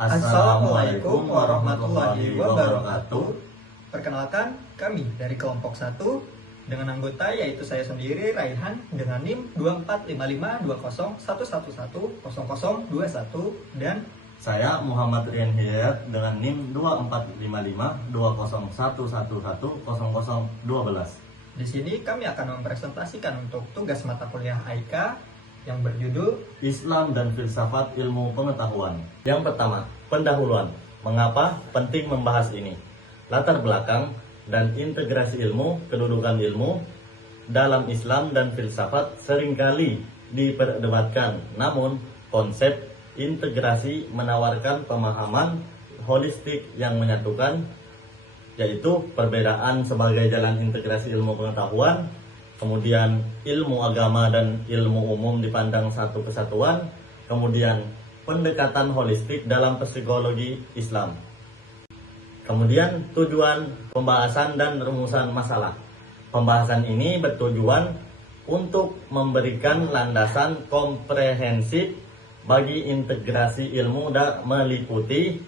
Assalamualaikum warahmatullahi wabarakatuh. Perkenalkan, kami dari kelompok 1 dengan anggota yaitu saya sendiri Raihan dengan NIM 24552011110021 dan saya Muhammad Rian Hidayat dengan NIM 24552011110012. di sini kami akan mempresentasikan untuk tugas mata kuliah AIK yang berjudul Islam dan Filsafat Ilmu Pengetahuan. Yang pertama, pendahuluan. Mengapa penting membahas ini? Latar belakang dan integrasi ilmu, kedudukan ilmu dalam Islam dan filsafat seringkali diperdebatkan. Namun, konsep integrasi menawarkan pemahaman holistik yang menyatukan, yaitu perbedaan sebagai jalan integrasi ilmu pengetahuan, kemudian ilmu agama dan ilmu umum dipandang satu kesatuan, kemudian pendekatan holistik dalam psikologi Islam. Kemudian tujuan pembahasan dan rumusan masalah. Pembahasan ini bertujuan untuk memberikan landasan komprehensif bagi integrasi ilmu dan meliputi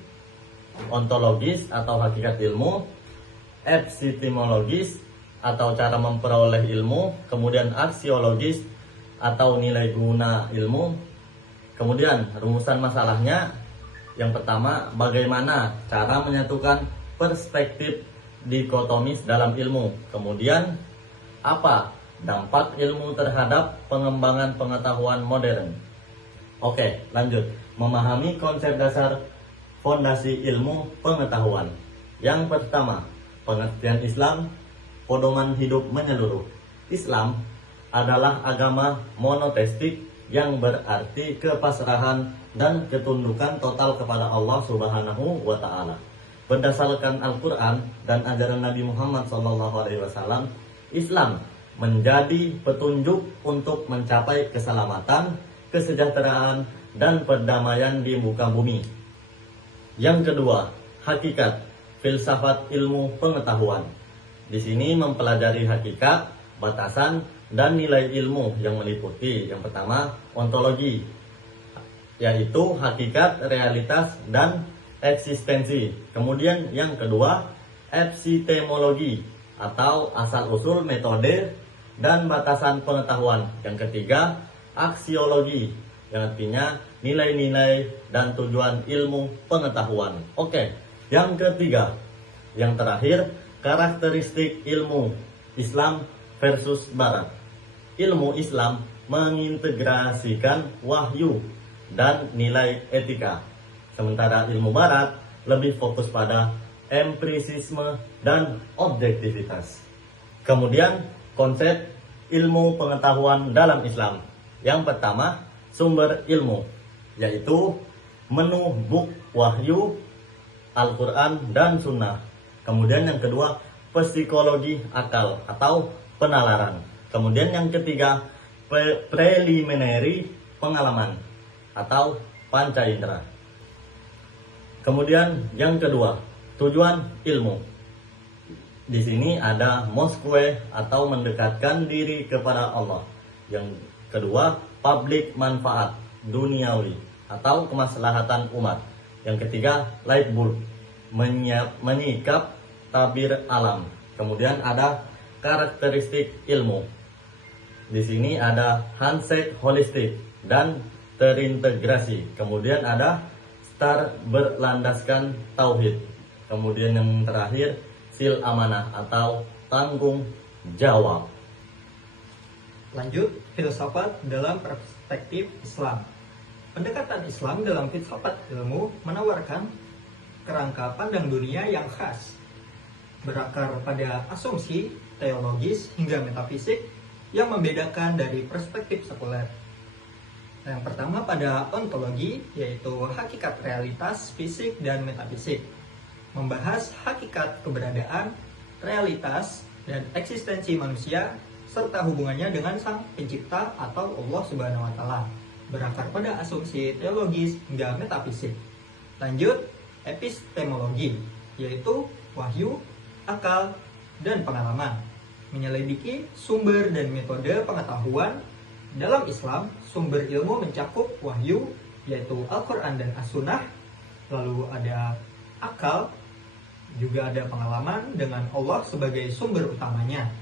ontologis atau hakikat ilmu, epistemologis atau cara memperoleh ilmu, kemudian aksiologis atau nilai guna ilmu. Kemudian rumusan masalahnya, yang pertama, bagaimana cara menyatukan perspektif dikotomis dalam ilmu. Kemudian, apa dampak ilmu terhadap pengembangan pengetahuan modern. Oke, lanjut. Memahami konsep dasar fondasi ilmu pengetahuan. Yang pertama, pengertian Islam, pedoman hidup menyeluruh. Islam adalah agama monoteistik yang berarti kepasrahan dan ketundukan total kepada Allah Subhanahu wa Ta'ala. Berdasarkan Al-Quran dan ajaran Nabi Muhammad SAW, Islam menjadi petunjuk untuk mencapai keselamatan, kesejahteraan, dan perdamaian di muka bumi. Yang kedua, hakikat filsafat ilmu pengetahuan. Di sini mempelajari hakikat, batasan, dan nilai ilmu yang meliputi yang pertama, ontologi, yaitu hakikat, realitas, dan eksistensi. Kemudian yang kedua, epistemologi atau asal-usul, metode, dan batasan pengetahuan. Yang ketiga, aksiologi, yang artinya nilai-nilai dan tujuan ilmu pengetahuan. Oke, yang ketiga, yang terakhir, karakteristik ilmu Islam versus Barat. Ilmu Islam mengintegrasikan wahyu dan nilai etika, sementara ilmu Barat lebih fokus pada empirisisme dan objektivitas. Kemudian konsep ilmu pengetahuan dalam Islam. Yang pertama, sumber ilmu, yaitu menu buk wahyu, Al-Quran dan Sunnah. Kemudian yang kedua, psikologi akal atau penalaran. Kemudian yang ketiga, preliminary pengalaman atau panca indera. Kemudian yang kedua, tujuan ilmu. Di sini ada moskwe atau mendekatkan diri kepada Allah. Yang kedua, publik manfaat duniawi atau kemaslahatan umat. Yang ketiga, lightbulb, menyikap tabir alam. Kemudian ada karakteristik ilmu. Di sini ada handshake holistik dan terintegrasi. Kemudian ada star berlandaskan tauhid. Kemudian yang terakhir, sil amanah atau tanggung jawab. lanjut filsafat dalam perspektif Islam. Pendekatan Islam dalam filsafat ilmu menawarkan kerangka pandang dunia yang khas, berakar pada asumsi, teologis, hingga metafisik yang membedakan dari perspektif sekuler. Yang pertama pada ontologi, yaitu hakikat realitas, fisik, dan metafisik. Membahas hakikat keberadaan, realitas, dan eksistensi manusia, serta hubungannya dengan Sang Pencipta atau Allah Subhanahu wa Ta'ala. Berakar pada asumsi teologis hingga metafisik. Lanjut, epistemologi, yaitu wahyu, akal, dan pengalaman. Menyelidiki sumber dan metode pengetahuan. Dalam Islam, sumber ilmu mencakup wahyu, yaitu Al-Quran dan As-Sunnah. lalu ada akal, juga ada pengalaman dengan Allah sebagai sumber utamanya.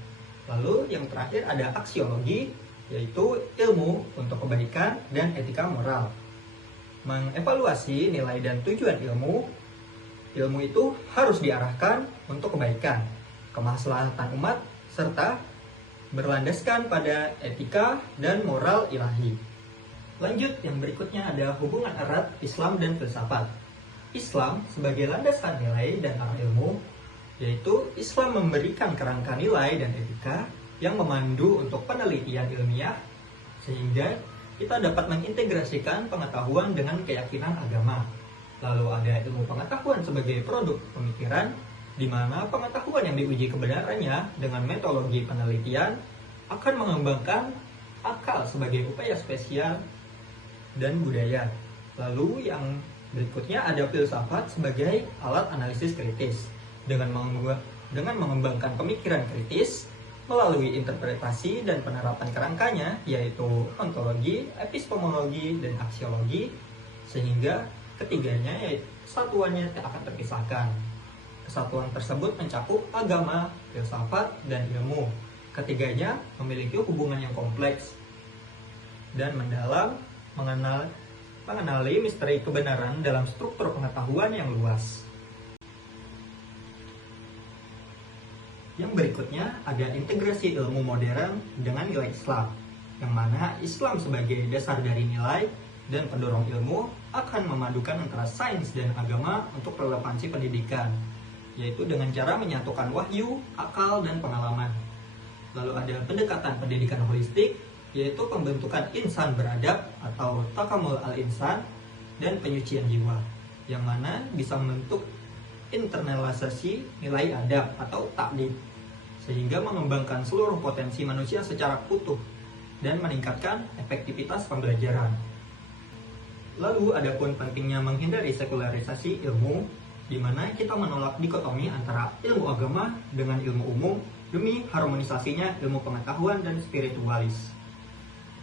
Lalu yang terakhir ada aksiologi, yaitu ilmu untuk kebaikan dan etika moral. Mengevaluasi nilai dan tujuan ilmu itu harus diarahkan untuk kebaikan, kemaslahatan umat, serta berlandaskan pada etika dan moral ilahi. Lanjut, yang berikutnya ada hubungan erat Islam dan filsafat. Islam sebagai landasan nilai dan arah ilmu, yaitu Islam memberikan kerangka nilai dan etika yang memandu untuk penelitian ilmiah, sehingga kita dapat mengintegrasikan pengetahuan dengan keyakinan agama. Lalu ada ilmu pengetahuan sebagai produk pemikiran, di mana pengetahuan yang diuji kebenarannya dengan metodologi penelitian akan mengembangkan akal sebagai upaya spesial dan budaya. Lalu yang berikutnya ada filsafat sebagai alat analisis kritis, dengan mengembangkan pemikiran kritis melalui interpretasi dan penerapan kerangkanya, yaitu ontologi, epistemologi, dan aksiologi, sehingga ketiganya yaitu kesatuannya tak akan terpisahkan. Kesatuan tersebut mencakup agama, filsafat, dan ilmu. Ketiganya memiliki hubungan yang kompleks dan mendalam, mengenali misteri kebenaran dalam struktur pengetahuan yang luas. Yang berikutnya ada integrasi ilmu modern dengan nilai Islam, yang mana Islam sebagai dasar dari nilai dan pendorong ilmu akan memadukan antara sains dan agama untuk relevansi pendidikan, yaitu dengan cara menyatukan wahyu, akal, dan pengalaman. Lalu ada pendekatan pendidikan holistik, yaitu pembentukan insan beradab atau takamul al-insan dan penyucian jiwa, yang mana bisa membentuk internalisasi nilai adab atau ta'dib, sehingga mengembangkan seluruh potensi manusia secara utuh dan meningkatkan efektivitas pembelajaran. Lalu adapun pentingnya menghindari sekularisasi ilmu, di mana kita menolak dikotomi antara ilmu agama dengan ilmu umum demi harmonisasinya ilmu pengetahuan dan spiritualis.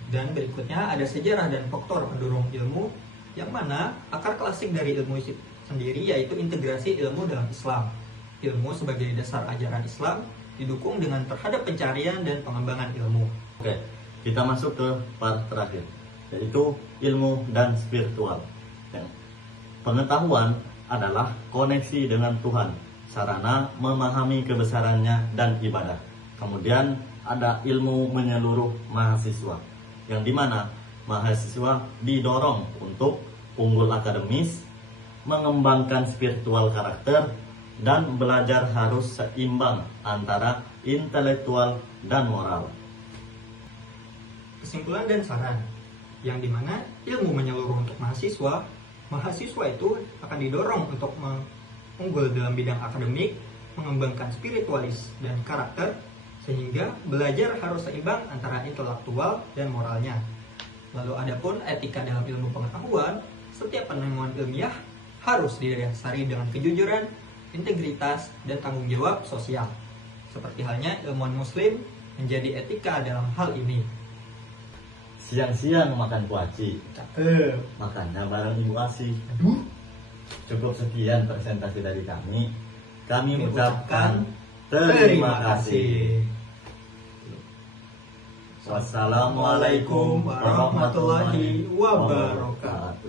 Dan berikutnya ada sejarah dan faktor pendorong ilmu, yang mana akar klasik dari ilmu sendiri yaitu integrasi ilmu dalam Islam. Ilmu sebagai dasar ajaran Islam didukung dengan terhadap pencarian dan pengembangan ilmu. Oke, kita masuk ke part terakhir, yaitu ilmu dan spiritual. Pengetahuan adalah koneksi dengan Tuhan, sarana memahami kebesarannya dan ibadah. Kemudian ada ilmu menyeluruh mahasiswa, yang dimana mahasiswa didorong untuk unggul akademis, mengembangkan spiritual karakter, dan belajar harus seimbang antara intelektual dan moral. Kesimpulan dan saran, yang dimana ilmu menyeluruh untuk mahasiswa itu akan didorong untuk unggul dalam bidang akademik, mengembangkan spiritualis dan karakter, sehingga belajar harus seimbang antara intelektual dan moralnya. Lalu adapun etika dalam ilmu pengetahuan, setiap penemuan ilmiah harus didasari dengan kejujuran, integritas, dan tanggung jawab sosial. Seperti halnya ilmuwan muslim menjadi etika dalam hal ini. Siang-siang makan kuaci, Cakep. makannya bareng Ibu Asih. Aduh. Cukup sekian presentasi dari kami. Kami Kami ucapkan ucapkan terima kasih. Wassalamualaikum warahmatullahi wabarakatuh.